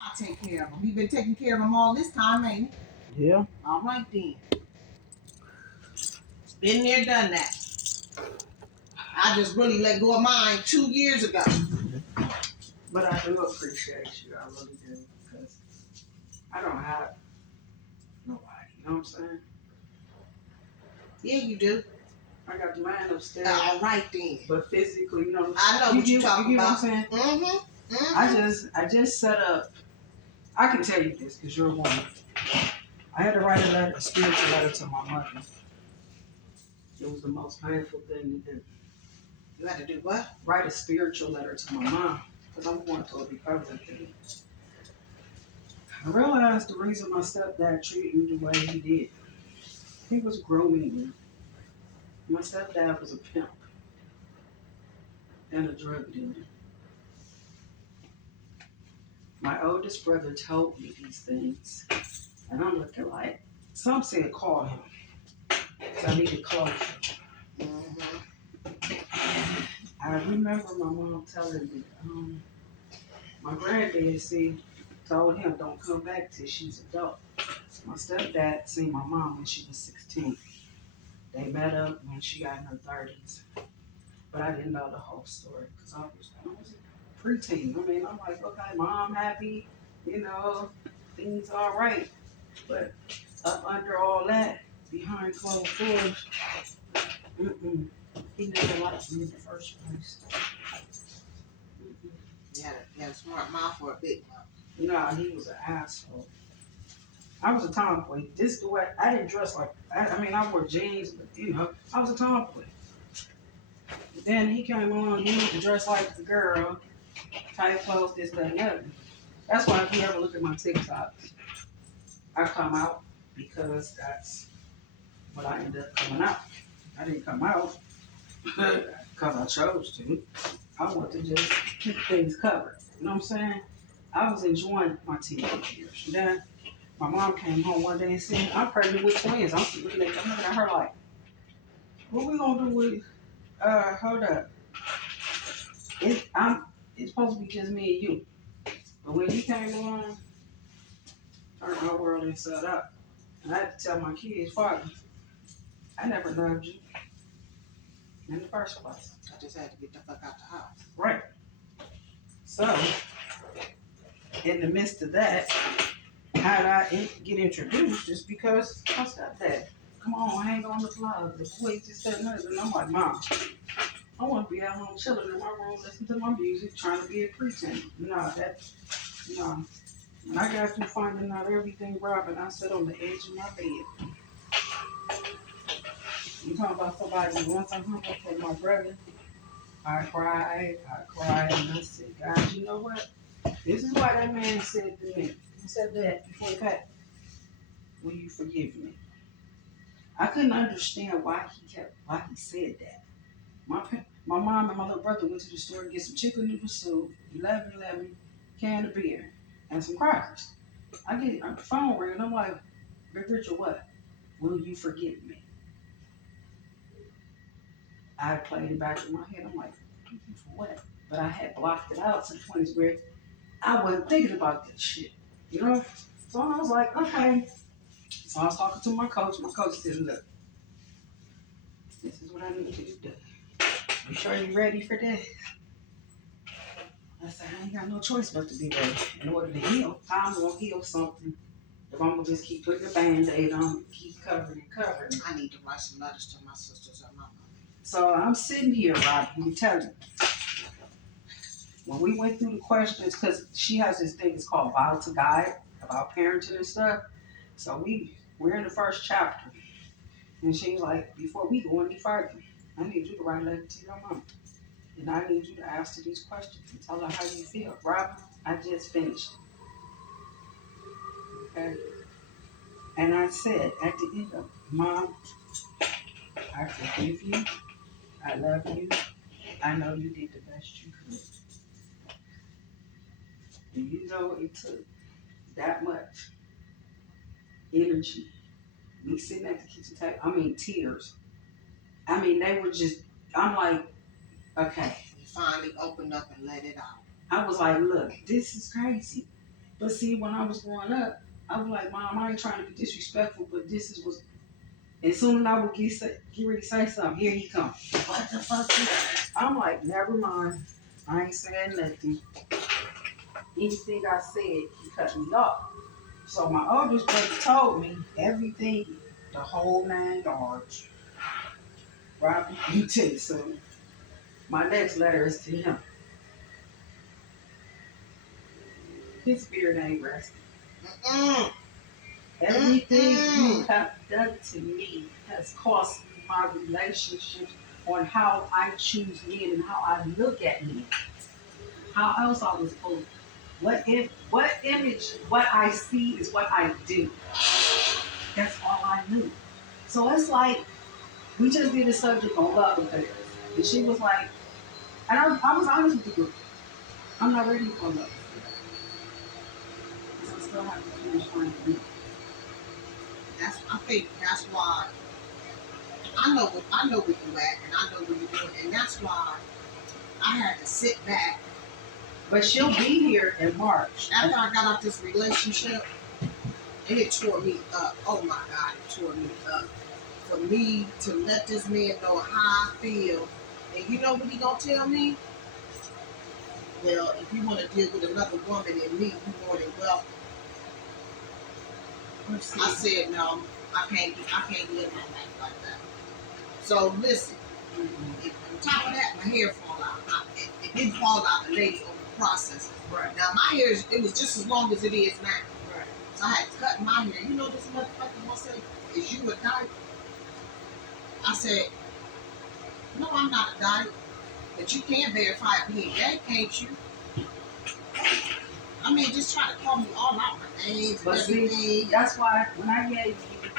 I take care of him. He been taking care of him all this time, ain't he? Yeah. he? All right then. Been there, done that. I just really let go of mine 2 years ago. But I do appreciate you. I really do. Because I don't have nobody. You know what I'm saying? Yeah, you do. I got the man upstairs. All right then. But physically, you know. I know what you're talking you get about. what I'm saying? I just set up. I can tell you this because you're a woman. I had to write a spiritual letter to my mother. It was the most painful thing to do. You had to do what? Write a spiritual letter to my mom because I'm going through a recovery thing. I realized the reason my stepdad treated me the way he did. He was grooming me. My stepdad was a pimp and a drug dealer. My oldest brother told me these things, and I'm looking like, some said call him, because I needed closure. Mm-hmm. I remember my mom telling me, my granddad told him don't come back till she's adult. My stepdad seen my mom when she was 16. They met up when she got in her 30s. But I didn't know the whole story because I was a preteen. I mean, I'm like, okay, mom happy, things all right. But up under all that, behind closed doors, mm-mm. He never liked me in the first place. Mm-mm. You had a smart mouth for a big mouth. Nah, he was an asshole. I was a tomboy. This the way I didn't dress like. I wore jeans, but I was a tomboy. Then he came along, he used to dress like a girl, tight clothes, this, that, and the other. That's why if you ever look at my TikToks, I come out because that's what I end up coming out. I didn't come out because I chose to. I want to just keep things covered. You know what I'm saying? I was enjoying my teenage years. Then my mom came home one day and said, I'm pregnant with twins. I'm looking at her like, what we gonna do with, hold up. It's supposed to be just me and you. But when you came along, turned my world inside out. And I had to tell my kids, Father, I never loved you in the first place. I just had to get the fuck out the house. Right. So, in the midst of that, how did I get introduced? Just because my stepdad, come on, hang on the plug. The boys just said nothing. And I'm like, Mom, I want to be at home chilling in my room, listening to my music, trying to be a preteen. No. When I got through finding out everything, Robin, I sat on the edge of my bed. You talking about somebody once I hung up for my brother, I cried, and I said, God, you know what? This is why that man said to me. He said that before he passed. Will you forgive me? I couldn't understand why he said that. My mom and my little brother went to the store to get some chicken noodle soup, 11 can of beer, and some crackers. I get the phone ring, and I'm like, Big Richard, what? Will you forgive me? I played it back in my head. I'm like, forgive you for what? But I had blocked it out to the point where I wasn't thinking about this shit. You know? So I was like, okay. So I was talking to my coach. My coach said, look, this is what I need you to do. You sure you ready for this? I said, I ain't got no choice but to be ready. In order to heal, how I'm going to heal something if I'm going to just keep putting a Band-Aid on, keep covering and covering. I need to write some letters to my sisters and my mom. So I'm sitting here, Rob, let me tell you. When we went through the questions, because she has this thing, it's called Vow to Guide, about parenting and stuff. So we're in the first chapter. And she's like, before we go any further, I need you to write a letter to your mom. And I need you to ask her these questions and tell her how you feel. Robin, I just finished. Okay? And I said at the end of it, Mom, I forgive you. I love you. I know you did the best you could. And you know it took that much energy. Me sitting at the kitchen table, tears. They were just, I'm like, okay. You finally opened up and let it out. I was like, look, this is crazy. But see, when I was growing up, I was like, Mom, I ain't trying to be disrespectful, but this is what. As soon as I would get ready to say something, here he comes. What the fuck? I'm like, never mind. I ain't saying nothing. Anything I said, he cut me off. So my oldest brother told me everything, the whole 9 yards. Robert, you tell you something. My next letter is to him. His spirit ain't resting. Mm-mm. Everything you have done to me has cost me my relationships on how I choose men and how I look at men. How else I was told? What image, what I see is what I do. That's all I knew. So it's like we just did a subject on love affairs. And she was like, and I was honest with the group. I'm not ready for love. Because I still have to finish trying to do. I think that's why I know where you at, and I know where you're doing, and that's why I had to sit back. But she'll be here in March. After I got out this relationship, and it tore me up. Oh my God, it tore me up. For me to let this man know how I feel, and you know what he gonna tell me? Well, if you want to deal with another woman than me, you more than welcome. I said no, I can't live my life like that. So listen, if on top of that, my hair fall out. It didn't fall out. The lady over the process. Right. Now my hair it was just as long as it is now. Right. So I had to cut my hair. You know this motherfucker gonna say, "Is you a dyke?" I said, "No, I'm not a dyke, but you can verify it being gay, can't you?" I mean, just try to call me all out my names and everything. See, that's why when I gave you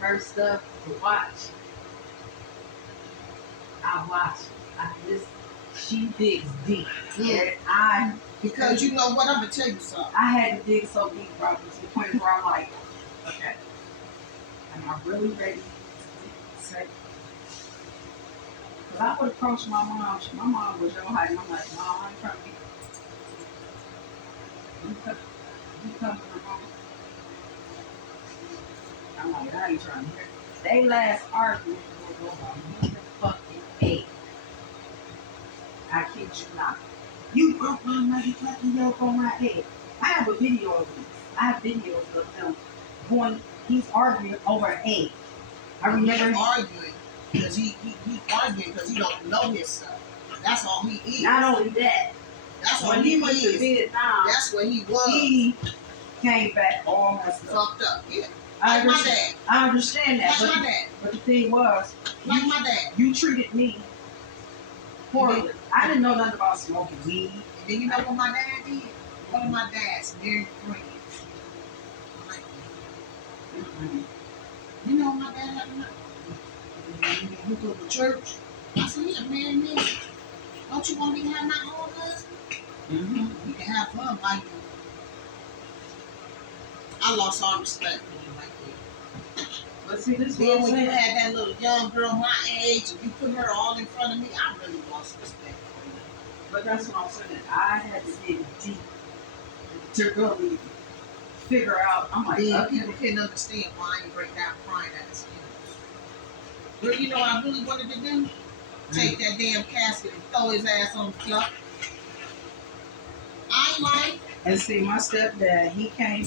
her stuff to watch, I watch. She digs deep. Yeah. Because you know what, I'm gonna tell you something. I had to dig so deep, Robert, to the point where I'm like, okay, am I really ready to say? Because I would approach my mom. My mom was your height, and I'm like, Mom, I'm trying to be. You come to the room. I'm like, I ain't trying to hear it. They last argument was over fucking 8. I kid you not. You broke my motherfucking yoke on my head. I have a video of this. I have videos of them going. He's arguing over an egg. I remember him arguing because he arguing because he don't know his stuff. That's all he is. Not only that, that's when he went to Vietnam, that's what he was. He came back all messed fucked up. Yeah. Like my dad. I understand that. Like my dad. But the thing was, like my dad. You treated me poorly. I didn't know nothing about smoking weed. And then you know what my dad did? One of my dad's very friends. You know my dad had enough. You go to church. I said, yeah, man, don't you want me to have my own husband? You can have fun by you. I lost all respect for you right there. But see, this then when you had that little young girl my age and you put her all in front of me, I really lost respect for you. But that's what I'm saying. I had to dig deep to really figure out. I'm like, then okay. People couldn't understand why I ain't break down crying at his funeral. Girl, you know what I really wanted to do? Take that damn casket and throw his ass on the floor. I ain't like. And see, my stepdad, he came